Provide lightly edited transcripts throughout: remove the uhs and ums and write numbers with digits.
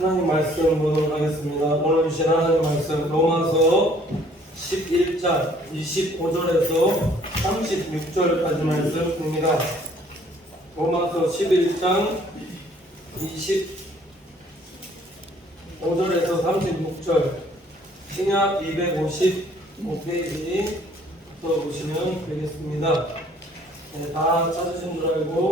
하나님 말씀 보도록 하겠습니다. 오늘 주신 하나님 말씀 로마서 11장 25절에서 36절까지 말씀입니다. 로마서 11장 25절에서 36절 신약 255페이지부터 보시면 되겠습니다. 다 찾으신 줄 알고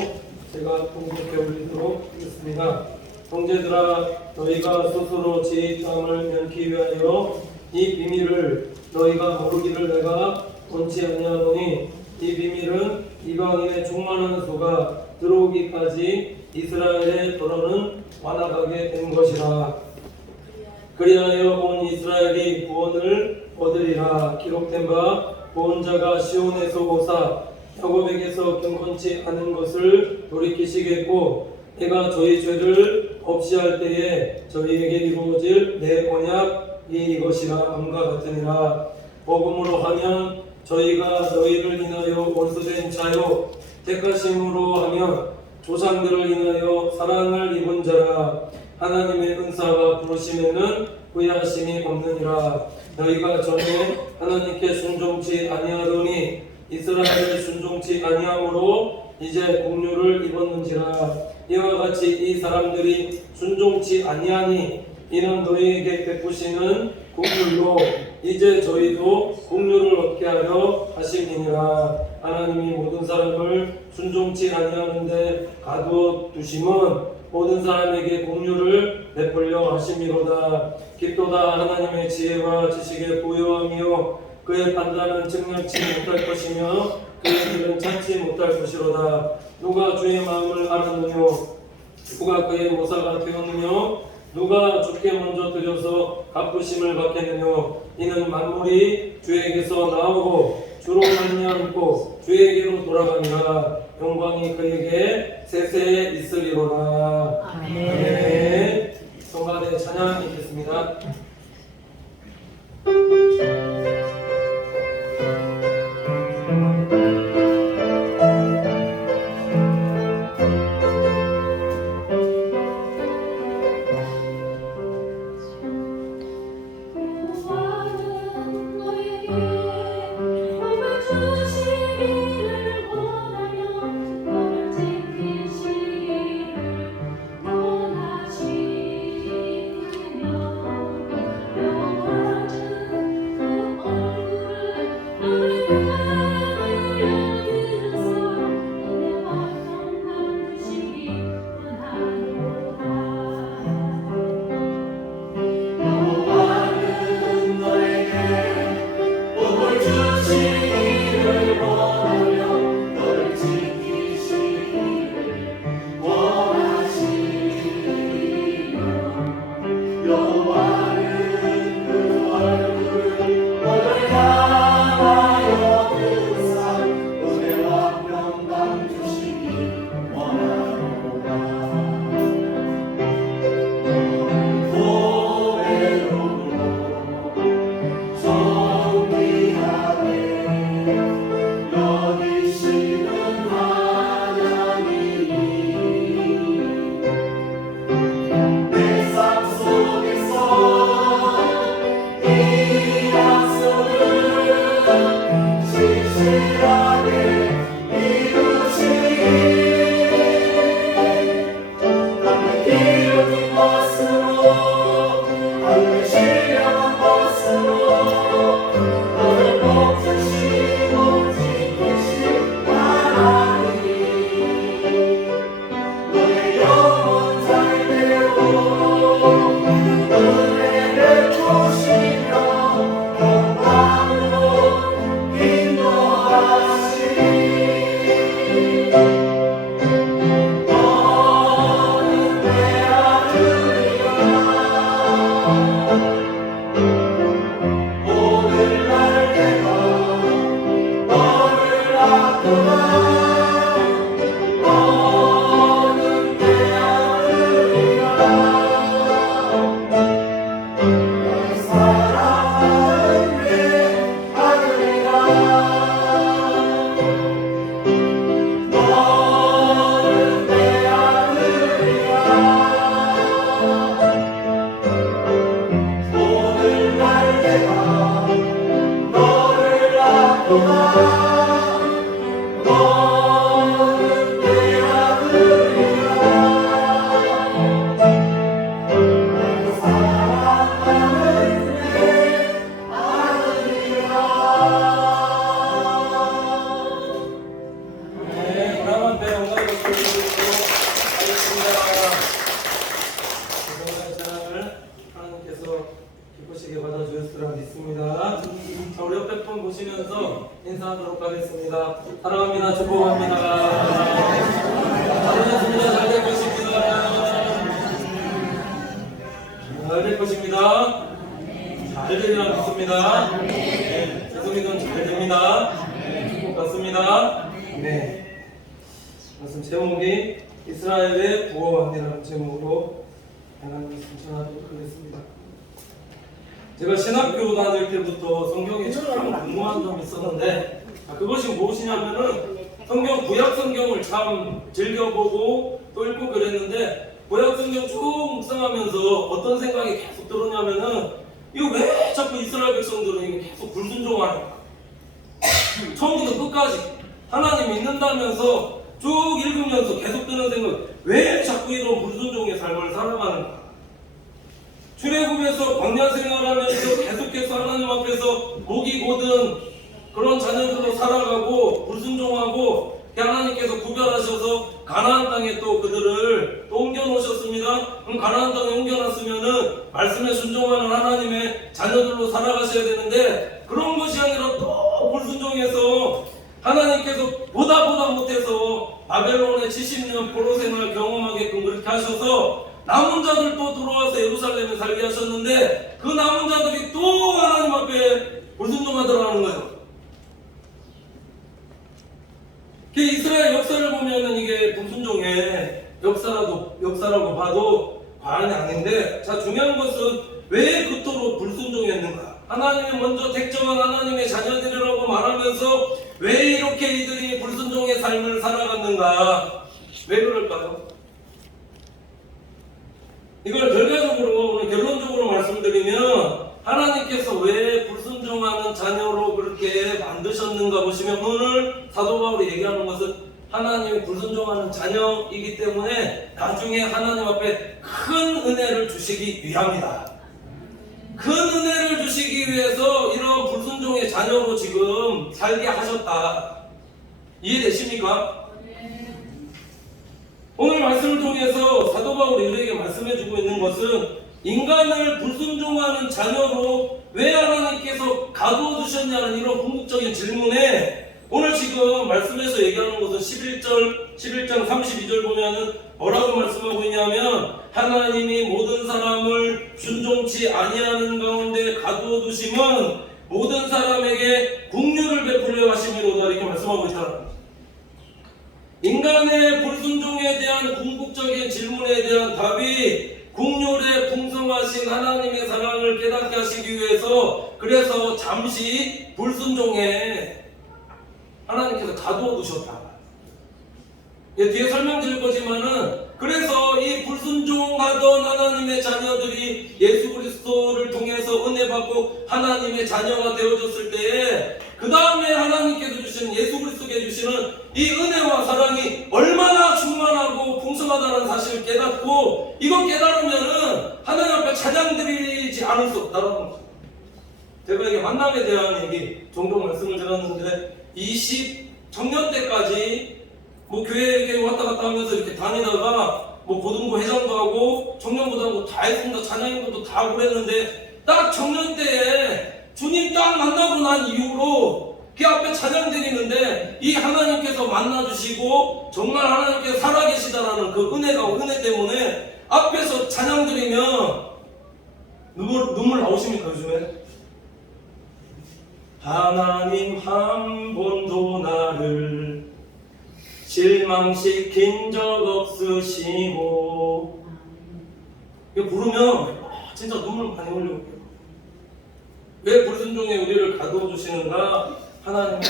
제가 공독해 올리도록 하겠습니다. 형제들아, 너희가 스스로 제 땅을 면키 위하여 이 비밀을 너희가 모르기를 내가 원치 아니하노니, 이 비밀은 이방인의 충만한 수가 들어오기까지 이스라엘의 도로는 완악하게 된 것이라. 그리하여 온 이스라엘이 구원을 얻으리라. 기록된 바 구원자가 시온에서 오사 야곱에게서 경건치 않은 것을 돌이키시겠고, 내가 저희 죄를 없이 할 때에 저희에게 이루어질 내 언약이 이것이라 함과 같으니라. 복음으로 하면 저희가 너희를 인하여 원수된 자요, 택하심으로 하면 조상들을 인하여 사랑을 입은 자라. 하나님의 은사와 부르심에는 후회하심이 없느니라. 너희가 전에 하나님께 순종치 아니하더니 이스라엘에 순종치 아니함으로 이제 공류를 입었는지라. 이와 같이 이 사람들이 순종치 아니하니 이는 너희에게 베푸시는 공류로 이제 저희도 공류를 얻게 하려 하심이니라. 하나님이 모든 사람을 순종치 아니하는데 가두어 두심은 모든 사람에게 공류를 베풀려 하심이로다. 깊도다 하나님의 지혜와 지식의 부요함이요 그의 판단은 측량치 못할 것이며 그의 길은 찾지 못할 것이로다. 누가 주의 마음을 알았느뇨? 누가 그의 모사가 되었느뇨? 누가 주께 먼저 드려서 갚으심을 받겠느뇨? 이는 만물이 주에게서 나오고 주로 말미암고 주에게로 돌아가니라. 영광이 그에게 세세에 있으리로다. 아멘. 성가대 찬양 읽겠습니다. 앞에 영광을 돌리도록 하겠습니다. 이번 찬양을 하나님께서 기쁘시게 받아주셨으라 믿습니다. 자, 우리 옆에 분 보시면서 인사하도록 하겠습니다. 사랑합니다. 축복합니다. 잘하셨습니다. 잘 될 것입니다. 잘 될 것입니다. 잘 되리라 믿습니다. 네, 죄송이든 잘 됩니다. 축복 받습니다. 네. 말씀 제목이 이스라엘의 부호왕이라는 제목으로 하나님 말씀 전하도록 하겠습니다. 제가 신학교 다닐 때부터 성경에 참 궁금한 점이 있었는데 그것이 무엇이냐면은 성경 구약 성경을 참 즐겨보고 또 읽고 그랬는데 구약 성경 쭉 묵상하면서 어떤 생각이 계속 들었냐면은 이거 왜 자꾸 이스라엘 백성들은 이게 계속 불순종하는가? 처음부터 끝까지 하나님 믿는다면서 쭉 읽으면서 계속 드는 생각, 왜 자꾸 이런 불순종의 삶을 살아가는가? 출애굽에서 광야 생활하면서 계속해서 하나님 앞에서 목이 고든 그런 자녀들로 살아가고 불순종하고 하나님께서 구별하셔서 가나안 땅에 또 그들을 또 옮겨놓으셨습니다. 그럼 가나안 땅에 옮겨놨으면은 말씀에 순종하는 하나님의 자녀들로 살아가셔야 되는데 그런 것이 아니라 또 불순종해서 하나님께서 보다 못해서 바벨론의 70년 포로 생활 경험하게끔 그렇게 하셔서 남은 자들 또 들어와서 예루살렘에 살게 하셨는데 그 남은 자들이 또 하나님 앞에 불순종하더라 하는 거예요. 이스라엘 역사를 보면은 이게 불순종의 역사라고 봐도 과언이 아닌데, 자, 중요한 것은 왜 그토록 불순종했는가? 하나님이 먼저 택정한 하나님의 자녀들이라고 말하면서 왜 이렇게 이들이 불순종의 삶을 살아갔는가? 왜 그럴까요? 이걸 결과적으로 오늘 결론적으로 말씀드리면 하나님께서 왜 불순종하는 자녀로 그렇게 만드셨는가 보시면 오늘 사도 바울이 얘기하는 것은 하나님이 불순종하는 자녀이기 때문에 나중에 하나님 앞에 큰 은혜를 주시기 위함이다. 큰 은혜를 주시기 위해서 이런 불순종의 자녀로 지금 살게 하셨다. 이해되십니까? 오늘 말씀을 통해서 사도 바울이 우리에게 말씀해주고 있는 것은 인간을 불순종하는 자녀로 왜 하나님께서 가두어 두셨냐는 이런 궁극적인 질문에 오늘 지금 말씀에서 얘기하는 것은 11장 32절 보면은 뭐라고 말씀하고 있냐면 하나님이 모든 사람을 순종치 아니하는 가운데 가두어 두심은 모든 사람에게 긍휼을 베풀려 하심이로다 이렇게 말씀하고 있다. 인간의 불순종에 대한 궁극적인 질문에 대한 답이 긍휼에 풍성하신 하나님의 사랑을 깨닫게 하시기 위해서 그래서 잠시 불순종에 하나님께서 가두어 두셨다. 뒤에 설명드릴 거지만은 그래서 이 불순종하던 하나님의 자녀들이 예수 그리스도를 통해서 은혜 받고 하나님의 자녀가 되어졌을 때에 그 다음에 하나님께서 주시는 예수 그리스도께 주시는 이 은혜와 사랑이 얼마나 충만하고 풍성하다는 사실을 깨닫고 이거 깨달으면은 하나님 앞에 찬양드리지 않을 수 없다는 거죠. 제가 이게 만남에 대한 얘기 종종 말씀을 드렸는데 20청년 때까지 뭐 교회 이렇게 왔다 갔다 하면서 이렇게 다니다가 뭐 고등부 회장도 하고 청년부도 하고 다 했습니다. 찬양인도도 다 하고 그랬는데 딱 청년 때에 주님 딱 만나고 난 이후로 그 앞에 찬양 드리는데 이 하나님께서 만나주시고 정말 하나님께서 살아계시다라는 그 은혜 때문에 앞에서 찬양 드리면 눈물 나오십니까 요즘에? 하나님 한 번도 나를 실망시킨 적 없으시고 이거 부르면 진짜 눈물 많이 흘려요. 왜 불순종에 우리를 가두어 주시는가? 하나님의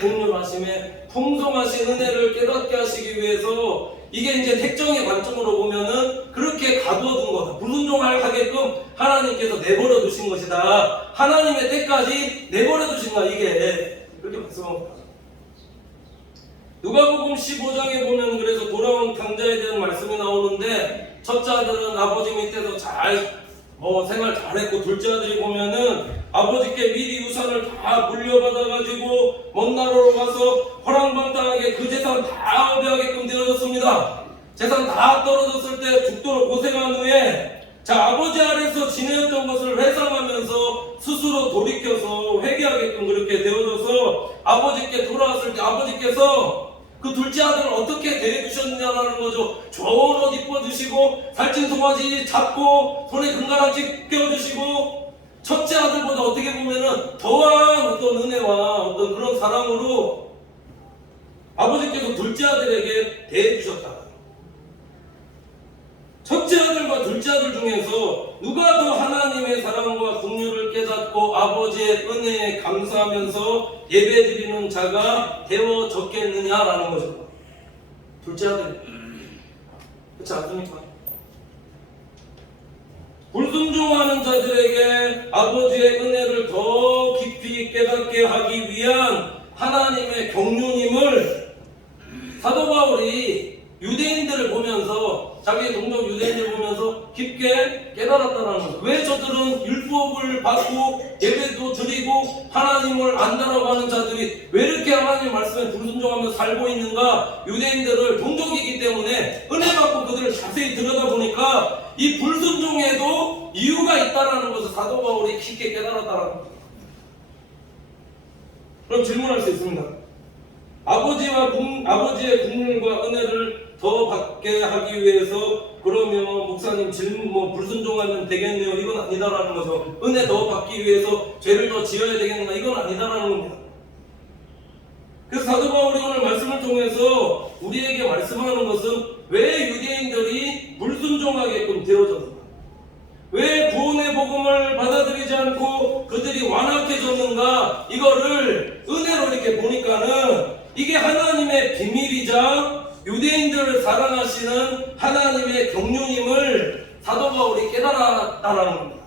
긍휼하심에 풍성하신 은혜를 깨닫게 하시기 위해서 이게 이제 택정의 관점으로 보면은 그렇게 가두어 둔 거다. 불순종을 하게끔 하나님께서 내버려 두신 것이다. 하나님의 때까지 내버려 두신 거야. 이게 그렇게 말씀합니다. 누가복음 15장에 보면 그래서 돌아온 강자에 대한 말씀이 나오는데 첫째 아들은 아버지 밑에서 생활 잘했고 둘째 아들이 보면은 아버지께 미리 유산을 다 물려받아가지고 먼 나라로 가서 허랑방탕하게 그 재산 다 허비하게끔 되어졌습니다. 재산 다 떨어졌을 때 죽도록 고생한 후에 아버지 아래서 지내었던 것을 회상하면서 스스로 돌이켜서 회개하게끔 그렇게 되어져서 아버지께 돌아왔을 때 아버지께서 그 둘째 아들을 어떻게 대해주셨느냐라는 거죠. 좋은 옷 입어주시고 살찐 송아지 잡고 손에 금가락지 껴주시고 첫째 아들보다 어떻게 보면은 더한 어떤 은혜와 어떤 그런 사랑으로 아버지께서 둘째 아들에게 대해주셨다. 첫째 아들과 둘째 아들 중에서 누가 더 하나님의 사랑과 긍휼을 깨닫고 아버지의 은혜에 감사하면서 예배드리는 자가 되어졌겠느냐라는 거죠. 둘째 아들. 그렇지 않습니까? 불순종하는 자들에게 아버지의 은혜를 더 깊이 깨닫게 하기 위한 하나님의 경륜임을 사도 바울이 유대인들을 보면서 자기의 동족 유대인들을 보면서 깊게 깨달았다는 거예요. 왜 저들은 율법을 받고 예배도 드리고 하나님을 안다라고 하는 자들이 왜 이렇게 하나님의 말씀에 불순종하며 살고 있는가? 유대인들을 동족이기 때문에 은혜 받고 그들을 자세히 들여다보니까 이 불순종에도 이유가 있다라는 것을 사도 바울이 깊게 깨달았다는 거예요. 그럼 질문할 수 있습니다. 아버지의 국률과 은혜를 더 받게 하기 위해서 그러면 목사님 질문 불순종하면 되겠네요. 이건 아니다라는 거죠. 은혜 더 받기 위해서 죄를 더 지어야 되겠나? 이건 아니다라는 겁니다. 그래서 사도 바울이 오늘 말씀을 통해서 우리에게 말씀하는 것은 왜 유대인들이 불순종하게끔 되어졌는가? 왜 구원의 복음을 받아들이지 않고 그들이 완악해졌는가? 이거를 은혜로 이렇게 보니까는 이게 하나님의 비밀이자 유대인들을 사랑하시는 하나님의 경륜임을 사도 바울이 깨달았다는 겁니다.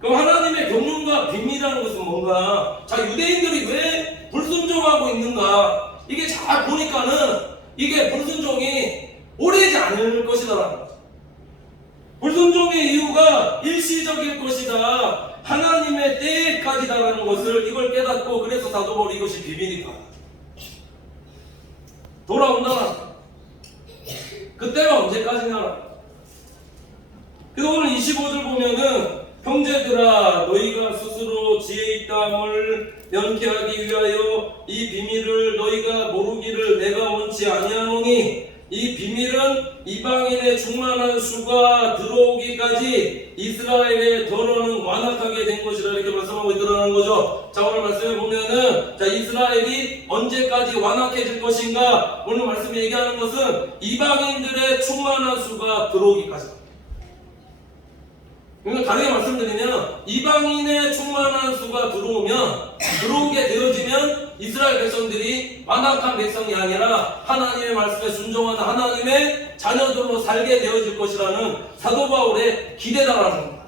그럼 하나님의 경륜과 비밀이라는 것은 뭔가? 유대인들이 왜 불순종하고 있는가? 이게 잘 보니까는 이게 불순종이 오래지 않을 것이더라는 거죠. 불순종의 이유가 일시적일 것이다. 하나님의 때까지다라는 것을 이걸 깨닫고 그래서 사도 바울이 이것이 비밀이다. 돌아온다. 그때가 언제까지냐? 그래서 오늘 25절 보면은 형제들아 너희가 스스로 지혜 있다함을 명쾌하기 위하여 이 비밀을 너희가 모르기를 내가 원치 아니하노니 이 비밀은 이방인의 충만한 수가 들어오기까지 이스라엘의 더러는 완악하게 된 것이라 이렇게 말씀하고 있더라는 거죠. 자, 오늘 말씀해 보면은 이스라엘이 언제까지 완악해질 것인가? 오늘 말씀이 얘기하는 것은 이방인들의 충만한 수가 들어오기까지. 그러니까 다르게 말씀드리면 이방인의 충만한 수가 들어오게 되어지면 이스라엘 백성들이 완악한 백성이 아니라 하나님의 말씀에 순종하는 하나님의 자녀들로 살게 되어질 것이라는 사도 바울의 기대다라는 겁니다.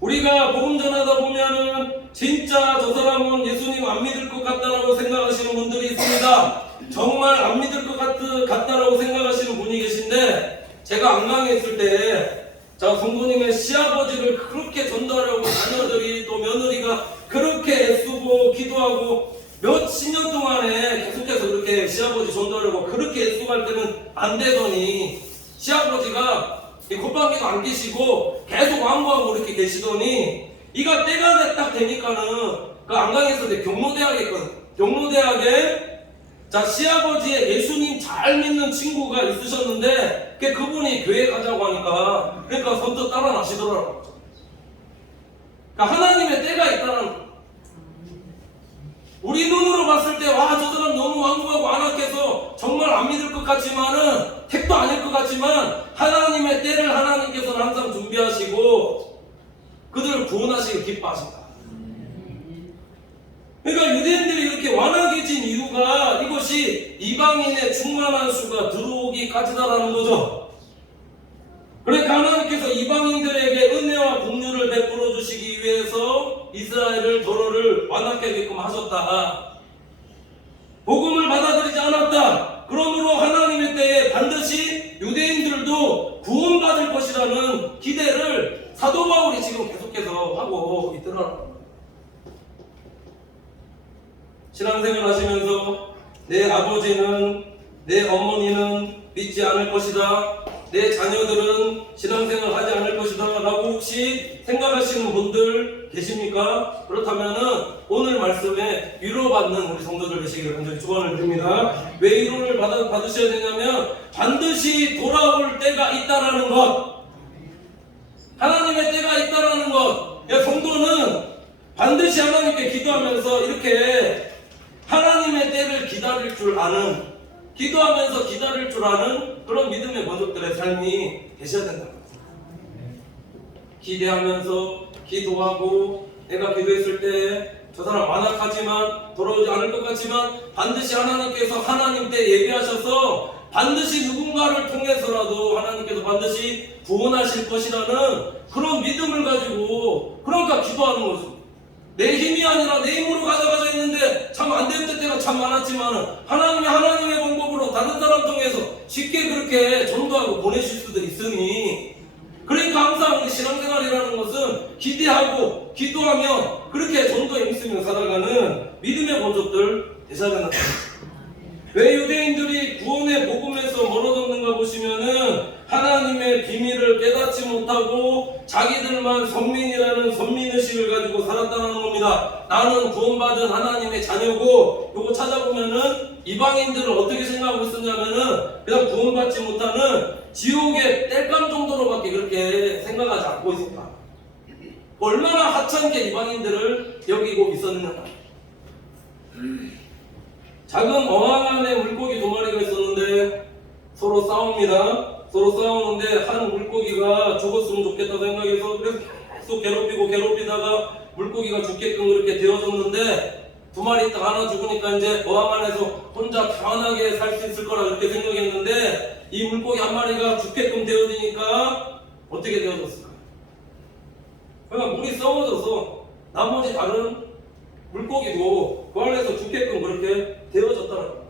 우리가 복음 전하다 보면은 진짜 저 사람은 예수님 안 믿을 것 같다라고 생각하시는 분들이 있습니다. 정말 안 믿을 것 같다라고 생각하시는 분이 계신데 제가 안강에 있을 때 성도님의 시아버지를 그렇게 전도하려고 자녀들이 또 며느리가 그렇게 애쓰고 기도하고 몇십 년 동안에 계속해서 그렇게 시아버지 전도하려고 그렇게 애쓰고 할 때는 안 되더니 시아버지가 콧방귀도 안 끼시고 계속 완고하고 이렇게 계시더니 이가 때가 딱 되니까는 그 안강에 있을 때 경로대학에 있거든. 경로대학에 시아버지의 예수님 잘 믿는 친구가 있으셨는데 그분이 교회 가자고 하니까 그러니까 선뜻 따라 나시더라고요. 그러니까 하나님의 때가 있다는 우리 눈으로 봤을 때 와 저 사람 너무 완고하고 안악해서 정말 안 믿을 것 같지만은 택도 아닐 것 같지만 하나님의 때를 하나님께서는 항상 준비하시고 그들을 구원하시길 기뻐하신다. 그러니까 유대인들이 이렇게 완악해진 이유가 이것이 이방인의 충만한 수가 들어오기까지다라는 거죠. 그러니까 하나님께서 이방인들에게 은혜와 긍휼을 베풀어 주시기 위해서 이스라엘을 더러를 완악하게끔 하셨다. 복음을 받아들이지 않았다. 그러므로 하나님의 때에 반드시 유대인들도 구원받을 것이라는 기대를 사도 바울이 지금 계속해서 하고 있더라고요. 신앙생활 하시면서 내 아버지는, 내 어머니는 믿지 않을 것이다, 내 자녀들은 신앙생활 하지 않을 것이다 라고 혹시 생각하시는 분들 계십니까? 그렇다면은 오늘 말씀에 위로받는 우리 성도들 되시기를 간절히 축원을 드립니다. 왜 위로를 받으셔야 되냐면 반드시 돌아올 때가 있다라는 것, 하나님의 때가 있다라는 것. 성도는 반드시 하나님께 기도하면서 이렇게 하나님의 때를 기다릴 줄 아는, 기도하면서 기다릴 줄 아는 그런 믿음의 본적들의 삶이 되셔야 된다. 기대하면서 기도하고, 내가 기도했을 때 저 사람 완악하지만 돌아오지 않을 것 같지만 반드시 하나님께서 하나님 때 예비하셔서 반드시 누군가를 통해서라도 하나님께서 반드시 구원하실 것이라는 그런 믿음을 가지고, 그러니까 기도하는 거죠. 내 힘이 아니라 내 힘으로 가져가자 했는데 참 안 되는 때가 참 많았지만 하나님의 방법으로 다른 사람 통해서 쉽게 그렇게 전도하고 보내실 수도 있으니, 그러니까 항상 우리 신앙생활이라는 것은 기대하고 기도하며 그렇게 전도에 힘쓰며 살아가는 믿음의 본적들 되셔야 된다. 왜 유대인들이 구원의 복음에서 멀어졌는가 보시면은 하나님의 비밀을 깨닫지 못하고 자기들만 선민이라는 선민의식을 가지고 살았다는 겁니다. 나는 구원받은 하나님의 자녀고, 요거 찾아보면은 이방인들을 어떻게 생각하고 있었냐면은 그냥 구원받지 못하는 지옥의 땔감 정도로밖에 그렇게 생각하지 않고 있었다. 얼마나 하찮게 이방인들을 여기고 있었는가. 작은 어항 안에 물고기 2마리가 있었는데 서로 싸웁니다. 서로 싸우는데 한 물고기가 죽었으면 좋겠다 생각해서 그래서 계속 괴롭히다가 물고기가 죽게끔 그렇게 되어졌는데 2마리 있다가 하나 죽으니까 이제 어항 안에서 혼자 편하게 살 수 있을 거라 그렇게 생각했는데 이 물고기 1마리가 죽게끔 되어지니까 어떻게 되어졌을까? 그러니까 물이 썩어져서 나머지 다른 물고기도 그 안에서 죽게끔 그렇게 되어졌다는 거예요.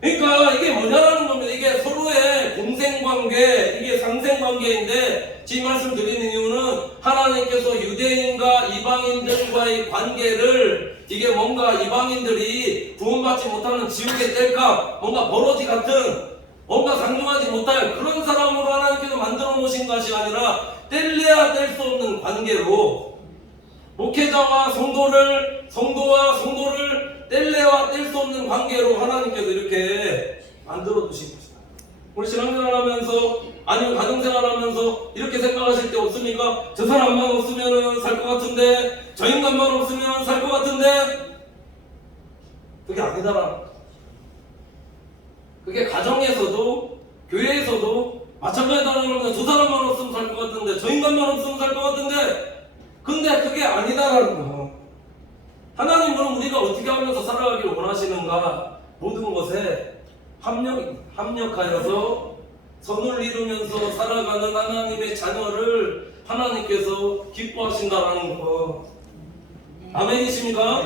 그러니까 이게 뭐냐라는 겁니다. 이게 서로의 공생관계, 이게 상생관계인데 지금 말씀드리는 이유는 하나님께서 유대인과 이방인들과의 관계를, 이게 뭔가 이방인들이 구원받지 못하는 지옥의 땔감, 뭔가 버러지 같은 뭔가 상종하지 못할 그런 사람으로 하나님께서 만들어 놓으신 것이 아니라 뗄래야 뗄 수 없는 관계로 목회자와 성도와 성도를 뗄래야 뗄 수 없는 관계로 하나님께서 이렇게 만들어 두신 것이다. 우리 신앙생활 하면서, 아니면 가정생활 하면서 이렇게 생각하실 때 없습니까? 저 사람만 없으면 살 것 같은데, 저 인간만 없으면 살 것 같은데. 그게 아니다라. 그게 가정에서도 교회에서도 마찬가지다라는 겁니다. 저 사람만 없으면 살 것 같은데, 저 인간만 없으면 살 것 같은데. 근데 그게 아니다라는 거. 하나님은 우리가 어떻게 하면서 살아가기를 원하시는가? 모든 것에 합력하여서 선을 이루면서 살아가는 하나님의 자녀를 하나님께서 기뻐하신다라는 거. 아멘이십니까?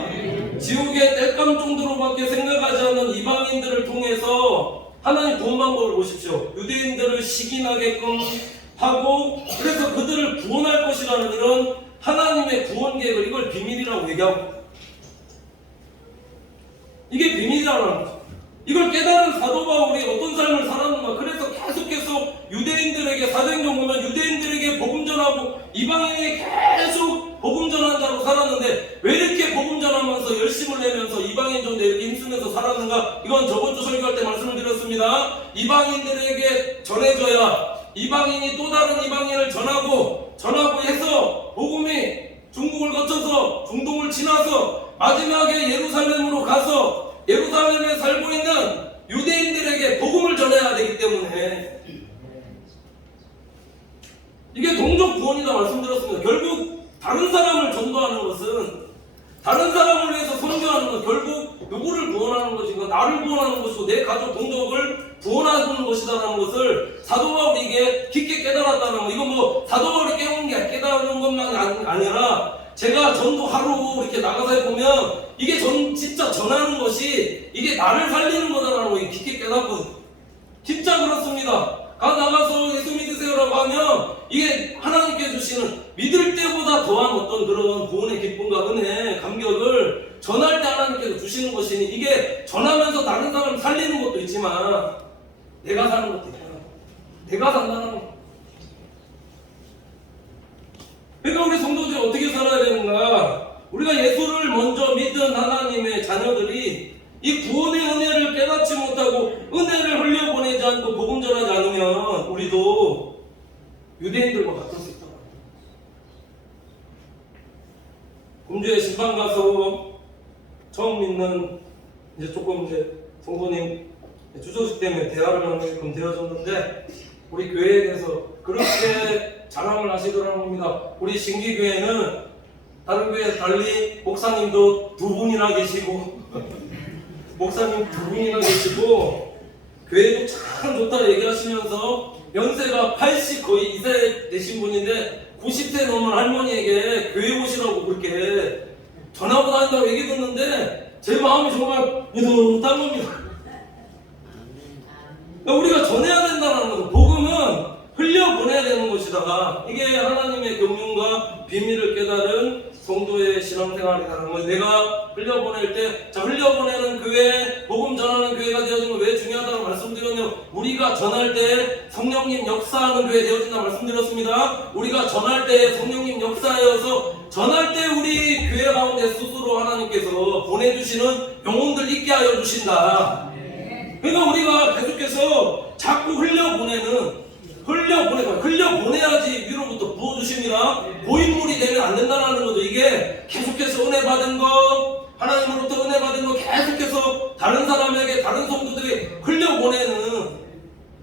지옥의 땔감 정도로밖에 생각하지 않는 이방인들을 통해서 하나님 구원 방법을 보십시오. 유대인들을 시기나게끔 하고, 그래서 그들을 구원할 것이라는 이런 하나님의 구원 계획을, 이걸 비밀이라고 얘기하고, 이게 비밀이라는 거죠. 이걸 깨달은 사도 바울이 어떤 삶을 살았는가. 그래서 계속해서 유대인들에게, 사도행전 보면 유대인들에게 복음 전하고 이방인에게 계속 복음 전하는 자로 살았는데 왜 이렇게 복음 전하면서 열심을 내면서 이방인 전대 이렇게 힘쓰면서 살았는가. 이건 저번주 설교할 때 말씀을 드렸습니다. 이방인들에게 전해져야 이방인이 또 다른 이방인을 전하고 해서 복음이 중국을 거쳐서 중동을 지나서 마지막에 예루살렘으로 가서 예루살렘에 살고 있는 유대인들에게 복음을 전해야 되기 때문에 이게 동족 구원이다 말씀드렸습니다. 결국 다른 사람을 전도하는 것은, 다른 사람을 위해서 선교하는 것은 결국 누구를 구원하는 것이고 나를 구원하는 것이고 내 가족 동족을 구원하는 것이다라는 것을 사도 바울이 이게 깊게 깨달았다는 거. 이건 뭐 사도 바울이 깨달은 것만 아니라 제가 전도하러 이렇게 나가서 해보면 이게 진짜 전하는 것이 이게 나를 살리는 거다라는 거 깊게 깨닫거든요. 진짜 그렇습니다. 나가서 예수 믿으세요라고 하면 이게 하나님께 주시는 믿을 때보다 더한 어떤 그런 구원의 기쁨과 은혜, 감격을 전할 때 하나님께서 주시는 것이니, 이게 전하면서 다른 사람 살리는 것도 있지만 내가 사는 것도 있다. 내가 산다는 거. 그러니까 우리 성도들이 어떻게 살아야 되는가? 우리가 예수를 먼저 믿은 하나님의 자녀들이 이 구원의 은혜를 깨닫지 못하고 은혜를 흘려보내지 않고 복음 전하지 않으면 우리도 유대인들과 같을 수 있다. 금주에 신방 가서 처음 믿는 이제 조금 이제 성도님 주소식 때문에 대화를 하게끔 되어졌는데, 우리 교회에 대해서 그렇게 자랑을 하시더라는 겁니다. 우리 신기교회는 다른 교회에 달리 목사님도 두 분이나 계시고 목사님 두 분이나 계시고 교회도 참 좋다 얘기하시면서 연세가 80 거의 2세 되신 분인데 90세 넘은 할머니에게 교회 오시라고 그렇게 전하고 다닌다고 얘기 듣는데 제 마음이 정말 뿌듯한 겁니다. 우리가 전해야 된다는 것, 복음은 흘려보내야 되는 것이다. 이게 하나님의 경륜과 비밀을 깨달은 성도의 신앙생활이라는 거예요. 내가 흘려보낼 때, 자, 흘려보내는 교회, 복음 전하는 교회가 되어지는 건 왜 중요하다고 말씀드렸냐면, 우리가 전할 때 성령님 역사하는 교회 되어진다 말씀드렸습니다. 우리가 전할 때 성령님 역사하여서 전할 때 우리 교회 가운데 스스로 하나님께서 보내주시는 영혼들 있게 하여 주신다. 그러니까 우리가 계속해서 자꾸 흘려보내야지 위로부터 부어주심이라 고인물이 되면 안 된다는 거죠. 이게 계속해서 은혜 받은 거, 하나님으로부터 은혜 받은 거 계속해서 다른 사람에게, 다른 성도들이 흘려보내는,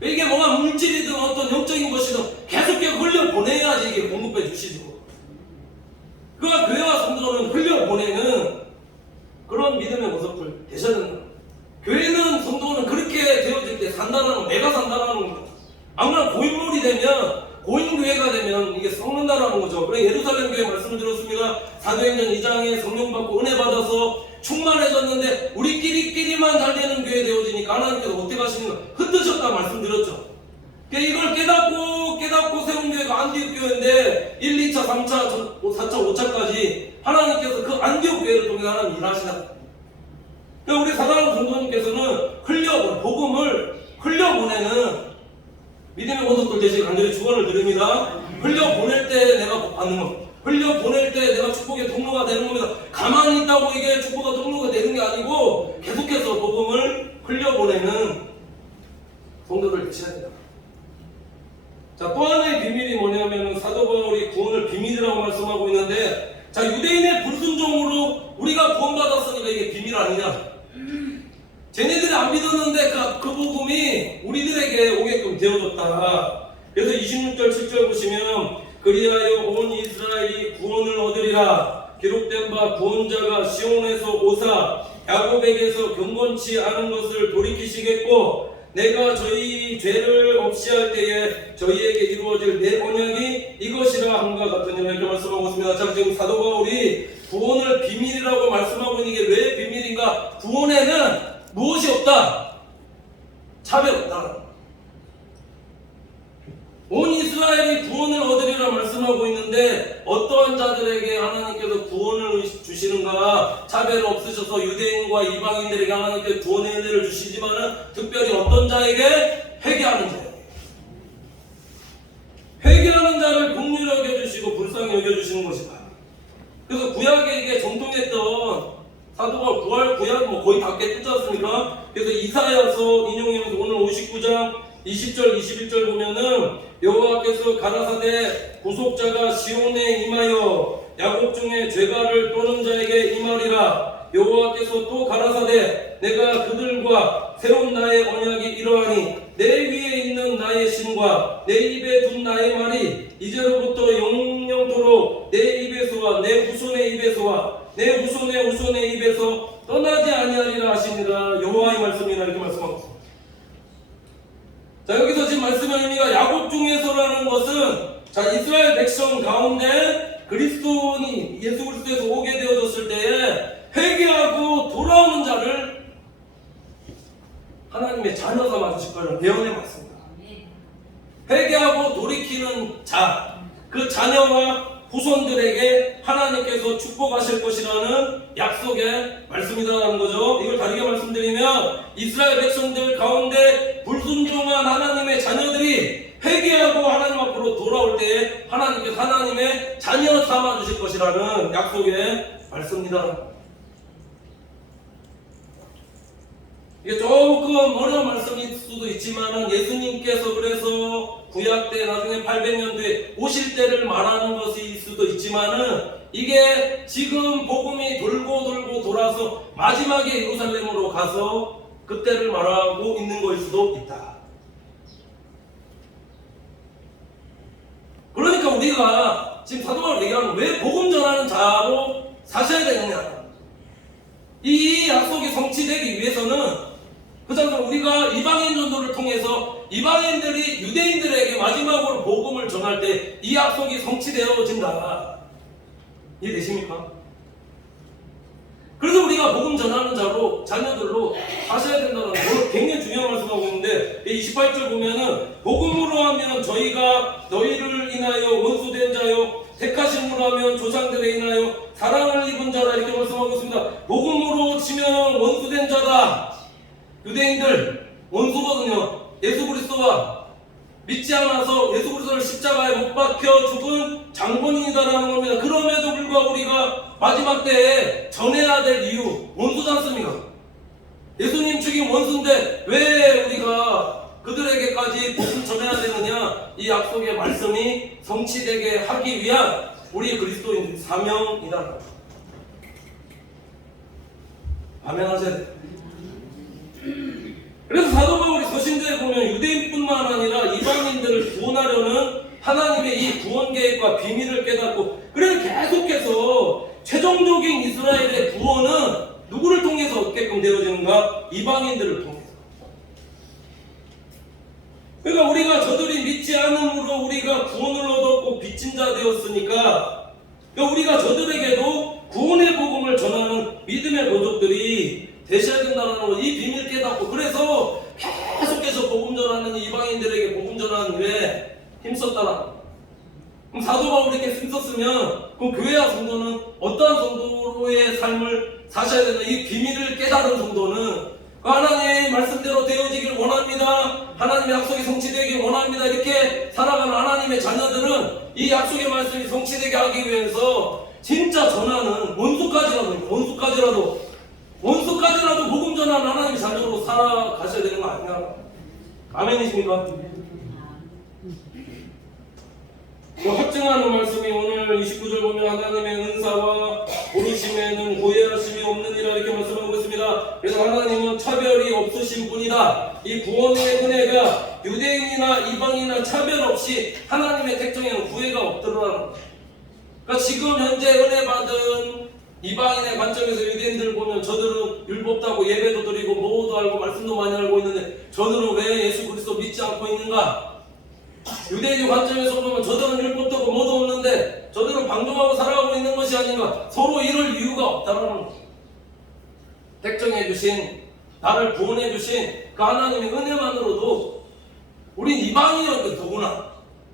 이게 뭐가 물질이든 어떤 영적인 것이든 계속해서 흘려보내야지 이게 공급해 주시죠. 그가 교회와 성도는 흘려보내는 그런 믿음의 모습을 되셔야 된다. 교회는, 성도는 그렇게 되어질 때 산다는 거, 내가 산다는 겁니다. 아무나 고인물이 되면, 고인교회가 되면 이게 썩는다라는 거죠. 그래 예루살렘 교회 말씀을 드렸습니다. 사도행전 2장에 성령 받고 은혜 받아서 충만해졌는데 우리끼리만 잘 되는 교회 되어지니까 하나님께서 어떻게 하시는가? 흔드셨다 말씀드렸죠. 이걸 깨닫고 세운 교회가 안디옥 교회인데 1, 2차, 3차, 4차, 5차까지 하나님께서 그 안디옥 교회를 통해 하나님 일하시다. 우리 사랑하는 성도님께서는 복음을 흘려보내는 믿음의 모습들 되시길 간절히 축원을 드립니다. 흘려보낼 때 내가 복 받는 것, 흘려보낼 때 내가 축복의 통로가 되는 겁니다. 가만히 있다고 이게 축복의 통로가 되는 게 아니고 계속해서 복음을 흘려보내는 성도들 되셔야 된다. 자, 또 하나의 비밀이 뭐냐면 사도 바울이 구원을 비밀이라고 말씀하고 있는데, 자, 유대인의 불순종으로 우리가 구원받았으니까 이게 비밀 아니냐? 쟤네들이 안 믿었는데 그 복음이 우리들에게 오게끔 되어졌다. 그래서 26절 7절 보시면 그리하여 온 이스라엘이 구원을 얻으리라. 기록된 바 구원자가 시온에서 오사 야곱에게서 경건치 않은 것을 돌이키시겠고 내가 저희 죄를 없이 할 때에 저희에게 이루어질 내 언약이 이것이라 함과 같으니라. 이렇게 말씀하고 있습니다. 자, 지금 사도 바울이 구원을 비밀이라고 말씀하고 있는 게 왜 비밀인가? 구원에는 무엇이 없다? 차별 없다. 온 이스라엘이 구원을 얻으리라 말씀하고 있는데 어떠한 자들에게 하나님께서 구원을 주시는가? 차별 없으셔서 유대인과 이방인들에게 하나님께서 구원의 은혜를 주시지만은 특별히 어떤 자에게? 회개하는 자에게. 회개하는 자를 긍휼히 여겨주시고 불쌍히 여겨주시는 것이다. 그래서 구약에 이게 정통했던 사도가 구약 거의 다 깨끗지 않습니까? 그래서 이사야서 인용하면서 오늘 59장 20절 21절 보면은 여호와께서 가라사대 구속자가 시온에 임하여 야곱 중에 죄가를 떠는 자에게 임하리라. 여호와께서 또 가라사대 내가 그들과 세운 나의 언약이 이러하니 내 위에 있는 나의 신과 내 입에 둔 나의 말이 이제로부터 영영토록 내 입에서와 내 후손의 입에서와 내 후손의 입에서 떠나지 아니하리라 하시니라. 여호와의 말씀이라. 이렇게 말씀하고 있습니다. 자, 여기서 지금 말씀의 의미가 야곱 중에서라는 것은, 자, 이스라엘 백성 가운데 그리스도인이 예수 그리스도에서 오게 되어졌을 때에 회개하고 돌아오는 자를 하나님의 자녀 삼아주실 것을 예언해 봤습니다. 회개하고 돌이키는 자, 그 자녀와 후손들에게 하나님께서 축복하실 것이라는 약속의 말씀이라는 거죠. 이걸 다르게 말씀드리면 이스라엘 백성들 가운데 불순종한 하나님의 자녀들이 회개하고 하나님 앞으로 돌아올 때에 하나님께서 하나님의 자녀 삼아주실 것이라는 약속의 말씀입니다. 이게 조금 어려운 말씀일 수도 있지만은 예수님께서 그래서 구약 때 나중에 800년도에 오실 때를 말하는 것일 수도 있지만은 이게 지금 복음이 돌고 돌아서 마지막에 예루살렘으로 가서 그때를 말하고 있는 것일 수도 있다. 그러니까 우리가 지금 사도 바울이 얘기하는 왜 복음 전하는 자로 사셔야 되느냐. 이 약속이 성취되기 위해서는 그래서 우리가 이방인 전도를 통해서 이방인들이 유대인들에게 마지막으로 복음을 전할 때 이 약속이 성취되어진다. 이해되십니까? 그래서 우리가 복음 전하는 자로 자녀들로 하셔야 된다는 거 굉장히 중요한 말씀하고 있는데 28절 보면은 복음으로 하면 저희가 너희를 인하여 원수된 자요 택하심으로 하면 조상들에 인하여 사랑을 입은 자라 이렇게 말씀하고 있습니다. 복음으로 치면 원수된 자다. 유대인들 원수거든요. 예수 그리스도와 믿지 않아서 예수 그리스도를 십자가에 못 박혀 죽은 장본인이다라는 겁니다. 그럼에도 불구하고 우리가 마지막 때에 전해야 될 이유 원수지 않습니까? 예수님 죽인 원수인데 왜 우리가 그들에게까지 복음 전해야 되느냐? 이 약속의 말씀이 성취되게 하기 위한 우리 그리스도인 사명이다. 아멘 하셔야 돼요. 그래서 사도 바울이 서신자에 보면 유대인뿐만 아니라 이방인들을 구원하려는 하나님의 이 구원 계획과 비밀을 깨닫고 그래서 계속해서 최종적인 이스라엘의 구원은 누구를 통해서 얻게끔 되어지는가? 이방인들을 통해서. 그러니까 우리가 저들이 믿지 않음으로 우리가 구원을 얻었고 빚진 자 되었으니까 그러니까 우리가 저들에게도 구원의 복음을 전하는 믿음의 거족들이 되셔야 된다는 거, 이 비밀 깨닫고 그래서 계속해서 복음 전하는 이방인들에게 복음 전하는 일에 힘썼다라. 그럼 사도 바울이 이렇게 힘썼으면 그럼 교회와 성도는 어떠한 성도의 삶을 사셔야 되나? 이 비밀을 깨달은 성도는 하나님의 말씀대로 되어지길 원합니다. 하나님의 약속이 성취되길 원합니다. 이렇게 살아가는 하나님의 자녀들은 이 약속의 말씀이 성취되게 하기 위해서 진짜 전하는 원수까지라도 복음 전하는 하나님의 자녀로 살아가셔야 되는 거 아닌가? 아멘이십니까? 확증하는 말씀이 오늘 29절 보면 하나님의 은사와 부르심에는 고해하심이 없느니라 이렇게 말씀하고 있습니다. 그래서 하나님은 차별이 없으신 분이다. 이 구원의 은혜가 유대인이나 이방인이나 차별 없이 하나님의 택정에는 구애가 없더라는 거죠. 그러니까 지금 현재 은혜 받은 이방인의 관점에서 유대인들을 보면 저들은 율법도 하고 예배도 드리고 뭐도 알고 말씀도 많이 알고 있는데 저들은 왜 예수 그리스도 믿지 않고 있는가? 유대인의 관점에서 보면 저들은 율법도 없고 뭐도 없는데 저들은 방종하고 살아가고 있는 것이 아닌가? 서로 이럴 이유가 없다는 거죠. 택정해 주신 나를 구원해 주신 그 하나님의 은혜만으로도 우린 이방인이었는데 더구나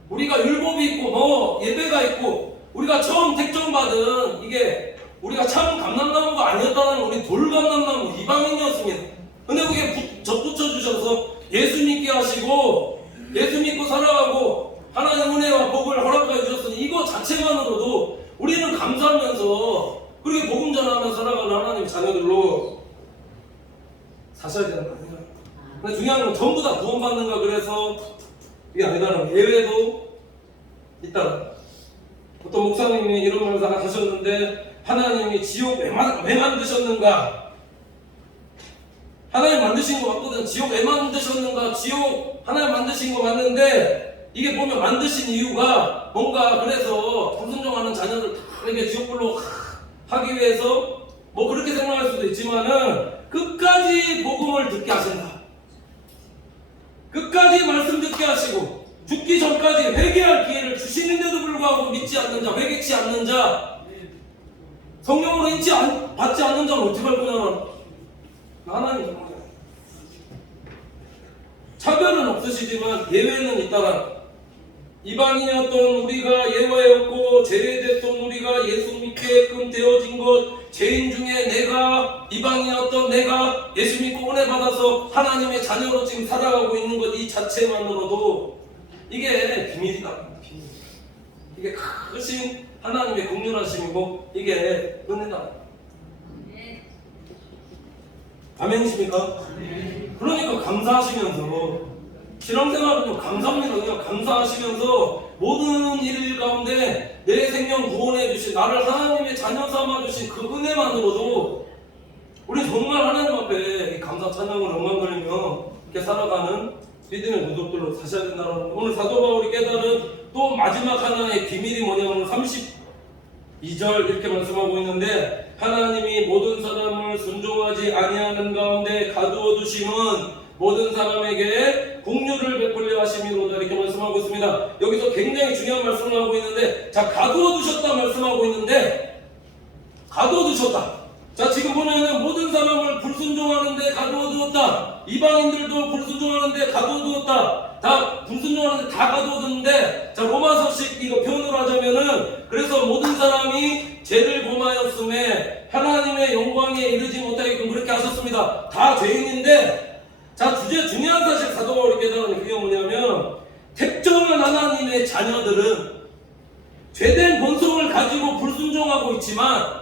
우리가 율법이 있고 뭐 예배가 있고 우리가 처음 택정받은 이게 우리가 참 감람나무가 아니었다는 우리 돌감람나무 이방인이었습니다. 근데 그게 접붙여 주셔서 예수 믿게 하시고 예수 믿고 살아가고 하나님 은혜와 복을 허락하여 주셨으니 이거 자체만으로도 우리는 감사하면서 그렇게 복음 전하면서 살아가는 하나님 자녀들로 사셔야 되는 거 아니에요? 근데 중요한 건 전부 다 구원받는가 그래서 이게 아니다는 예외도 있다. 어떤 목사님이 이런 말을 하셨는데 하나님이 지옥 왜 만드셨는가? 하나님 만드신 거 맞거든. 지옥 왜 만드셨는가? 지옥 하나님 만드신 거 맞는데 이게 보면 만드신 이유가 뭔가 그래서 불순종하는 자녀들 다 이렇게 지옥불로 하기 위해서 뭐 그렇게 생각할 수도 있지만은 끝까지 복음을 듣게 하신다. 끝까지 말씀 듣게 하시고 죽기 전까지 회개할 기회를 주시는데도 불구하고 믿지 않는 자, 회개치 않는 자, 성령으로 받지 않는 자는 어떻게 할 거냐는 하나님 차별은 없으시지만 예외는 있다라. 이방인이었던 우리가 예화였고 제외됐던 우리가 예수 믿게끔 되어진 것, 죄인 중에 내가, 이방인이었던 내가 예수 믿고 은혜 받아서 하나님의 자녀로 지금 살아가고 있는 것 이 자체만으로도 이게 비밀이다. 비밀. 이게 크신 하나님의 긍휼하심이고 이게 은혜다. 아멘이십니까? 그러니까 감사하시면서 신앙생활은요, 감사합니다. 감사하시면서 모든 일 가운데 내 생명 구원해 주신, 나를 하나님의 자녀 삼아 주신 그 은혜만으로도 우리 정말 하나님 앞에 감사 찬양을 영광드리며 이렇게 살아가는 믿음의 모습들로 사셔야 된다는, 오늘 사도 바울이 깨달은 또 마지막 하나의 비밀이 뭐냐면 32절 이렇게 말씀하고 있는데, 하나님이 모든 사람을 순종하지 아니하는 가운데 가두어 두심은 모든 사람에게 긍휼을 베풀려 하심이로다 이렇게 말씀하고 있습니다. 여기서 굉장히 중요한 말씀을 하고 있는데, 자, 가두어 두셨다 말씀하고 있는데, 가두어 두셨다. 자, 지금 보면은 모든 사람을 불순종하는데 가두어 두었다. 이방인들도 불순종하는데 가두어 두었다. 다 불순종하는데 다 가두어 두는데, 자, 로마서식 이거 표현을 하자면은, 그래서 모든 사람이 죄를 범하였음에 하나님의 영광에 이르지 못하게끔 그렇게 하셨습니다. 다 죄인인데, 자, 중요한 사실 사도 바울이 깨달은 그게 뭐냐면, 특정한 하나님의 자녀들은 죄된 본성을 가지고 불순종하고 있지만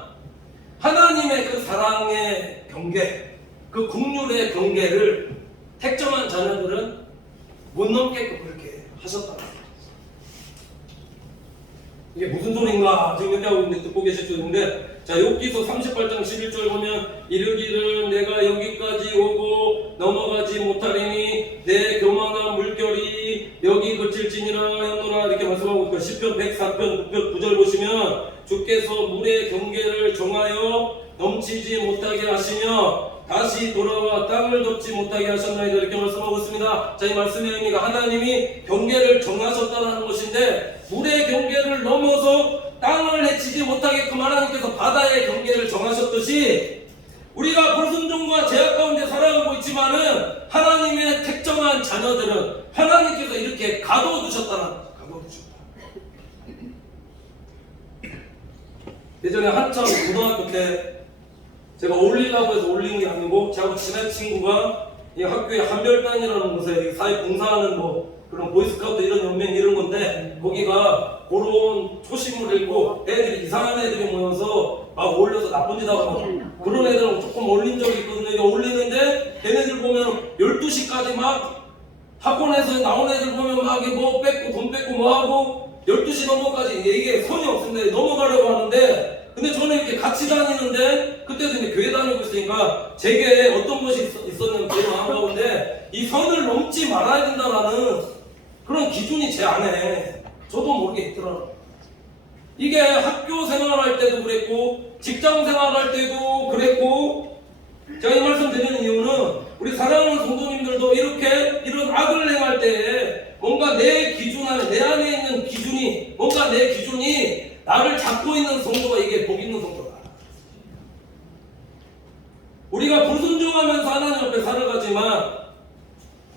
하나님의 그 사랑의 경계, 그 긍휼의 경계를 특정한 자녀들은 못 넘게끔 그렇게 하셨다. 이게 무슨 소린가 지금 얘기하고 있는데 듣고 계실 수 있는데, 자, 욥기서 38장 11절 보면 이르기를 내가 여기까지 오고 넘어가지 못하리니 내 교만한 물결이 여기 그칠지니라 하노라 이렇게 말씀하고 있고, 시편 104편 9절 보시면 주께서 물의 경계를 정하여 넘치지 못하게 하시며 다시 돌아와 땅을 덮지 못하게 하셨나이다 이렇게 말씀하고 있습니다. 자, 이 말씀의 의미가 하나님이 경계를 정하셨다는 것인데, 물의 경계를 넘어서 땅을 해치지 못하게끔 하나님께서 바다의 경계를 정하셨듯이 우리가 불순종과 죄악 가운데 살아가고 있지만은 하나님의 특정한 자녀들은 하나님께서 이렇게 가둬 두셨다는, 가둬 두셨다. 예전에 한참 고등학교 때 제가 올리려고 해서 올린 게 아니고, 저하고 친한 친구가 이 학교에 한별단이라는 곳에 사회 봉사하는 그런 보이스카우트 이런 연맹 이런 건데, 거기가 그런 초심을 잃고 애들이 이상한 애들이 모여서 막 올려서 나쁜 짓 하고 그런 애들하고 조금 올린 적이 있거든요. 이게 올리는데 걔네들 보면 12시까지 막 학원에서 나온 애들 보면 막 뭐 뺏고 돈 뺏고 뭐 하고 12시 넘어까지 이게 선이 없습니다. 넘어가려고 하는데, 근데 저는 이렇게 같이 다니는데, 그때도 이제 교회 다니고 있으니까 제게 어떤 것이 있었냐면 제 마음 가운데 이 선을 넘지 말아야 된다라는 그런 기준이 제 안에 저도 모르게 있더라고요. 이게 학교 생활할 때도 그랬고 직장 생활할 때도 그랬고, 제가 이 말씀 드리는 이유는 우리 사랑하는 성도님들도 이렇게 이런 악을 행할 때에 뭔가 내 기준 안에, 내 안에 있는 기준이, 뭔가 내 기준이 나를 잡고 있는 성도가 이게 복 있는 성도다. 우리가 불순종하면서 하나님 앞에 살아가지만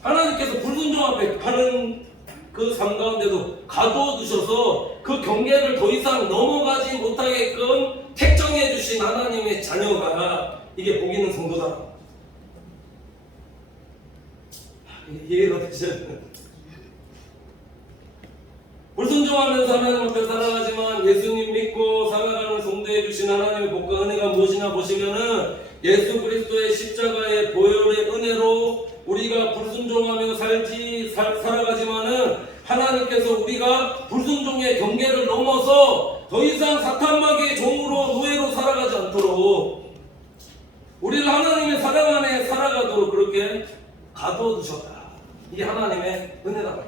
하나님께서 불순종 앞에 하는 그 삶 가운데도 가두어 두셔서 그 경계를 더 이상 넘어가지 못하게끔 택정해 주신 하나님의 자녀가 이게 복 있는 성도다. 이해가 되셔야 돼요. 불순종하면서 하나님 앞에 살아가지만 예수님 믿고 살아가는 성도해 주신 하나님의 복과 은혜가 무엇이냐 보시면은, 예수 그리스도의 십자가의 보혈의 은혜로 우리가 불순종하며 살아가지만은 하나님께서 우리가 불순종의 경계를 넘어서 더 이상 사탄마귀의 종으로 노예로 살아가지 않도록 우리를 하나님의 사랑 안에 살아가도록 그렇게 가두어 두셨다. 이게 하나님의 은혜다.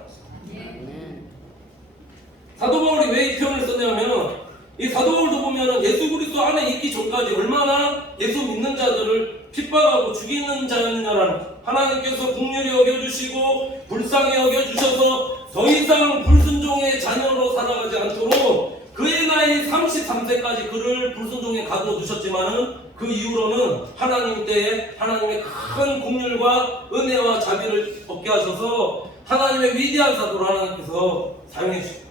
사도 바울이 왜 이 표현을 썼냐면, 이 사도 바울도 보면은 예수 그리스도 안에 있기 전까지 얼마나 예수 믿는 자들을 핍박하고 죽이는 자였느냐라는, 하나님께서 긍휼히 여겨주시고 불쌍히 여겨주셔서 더 이상 불순종의 자녀로 살아가지 않도록 그의 나이 33세까지 그를 불순종에 가두어 두셨지만은 그 이후로는 하나님 때에 하나님의 큰 긍휼과 은혜와 자비를 얻게 하셔서 하나님의 위대한 사도로 하나님께서 사용해 주십니다.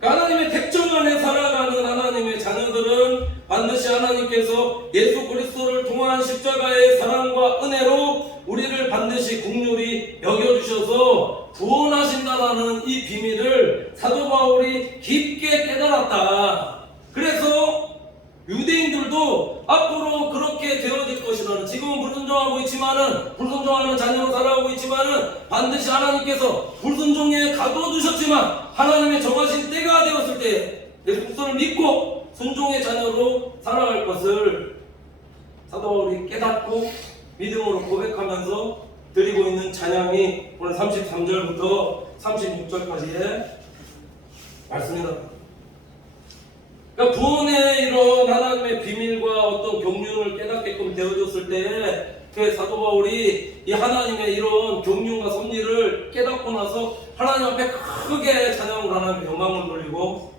하나님의 택정 안에 살아가는 하나님의 자녀들은 반드시 하나님께서 예수 그리스도를 통한 십자가의 사랑과 은혜로 우리를 반드시 긍휼히 여겨주셔서 구원하신다라는 이 비밀을 사도 바울이 깊게 깨달았다. 그래서 유대인들도 앞으로 그렇게 되어질 것이라는, 지금은 불순종하고 있지만은, 불순종하는 자녀로 살아가고 있지만은 반드시 하나님께서 불순종에 가둬두셨지만 하나님의 정하신 때가 되었을 때 예수 그리스도를 믿고 순종의 자녀로 살아갈 것을 사도 바울이 깨닫고 믿음으로 고백하면서 드리고 있는 찬양이 오늘 33절부터 36절까지의 말씀입니다. 그러니까 구원의 이런 하나님의 비밀과 어떤 경륜을 깨닫게끔 되어졌을 때에 그 사도 바울이 이 하나님의 이런 경륜과 섭리를 깨닫고 나서 하나님 앞에 크게 찬양을 하나님께 영광을 돌리고,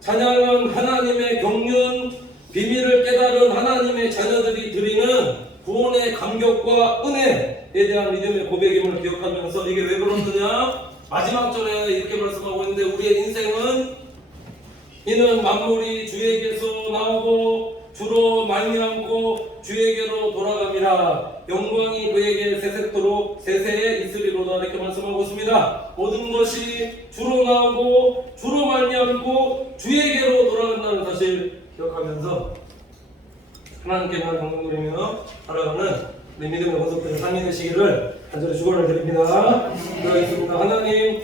찬양은 하나님의 경륜 비밀을 깨달은 하나님의 자녀들이 드리는 구원의 감격과 은혜에 대한 믿음의 고백임을 기억하면서, 이게 왜 그러느냐? 마지막 절에 이렇게 말씀하고 있는데, 우리의 인생은 이는 만물이 주에게서 나오고 주로 말미암고 주에게로 돌아갑니다. 영광이 그에게 세세토록 세세에 있으리로다. 이렇게 말씀하고 있습니다. 모든 것이 주로 나오고 주로 말미암고 주에게로 돌아간다는 사실 기억하면서 하나님께만 영광 돌리며 살아가는 내 믿음의 모습들을 상해되시기를 간절히 축원을 드립니다. 기도하겠습니다. 하나님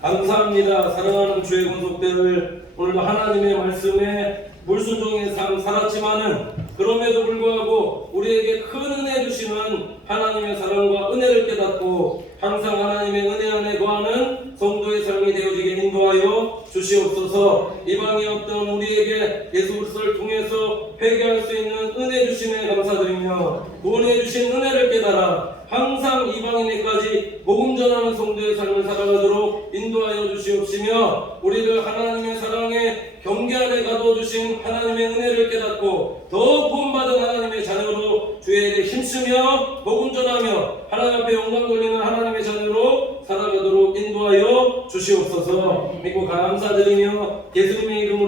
감사합니다. 사랑하는 주의 권속들을 오늘도 하나님의 말씀에 불순종의 삶 살았지만은 그럼에도 불구하고 우리에게 큰 은혜 주시는 하나님의 사랑과 은혜를 깨닫고 항상 하나님의 은혜 안에 거하는 성도의 삶이 되어지게 인도하여 주시옵소서. 이방의 어떤 우리에게 예수 그리스도를 통해서 회개할 수 있는 은혜 주심에 감사드리며 구원해 주신 은혜를 깨달아 항상 이방인에까지 복음 전하는 성도의 삶을 살아가도록 인도하여 주시옵시며, 우리를 하나님의 사랑에 경계 안에 가둬주신 하나님의 은혜를 깨닫고 더 구원받은 하나님의 자녀로 주의 일에 힘쓰며 복음 전하며 하나님 앞에 영광 돌리는 하나님의 자녀로 살아가도록 인도하여 주시옵소서. 믿고 감사드리며 예수님의 이름으로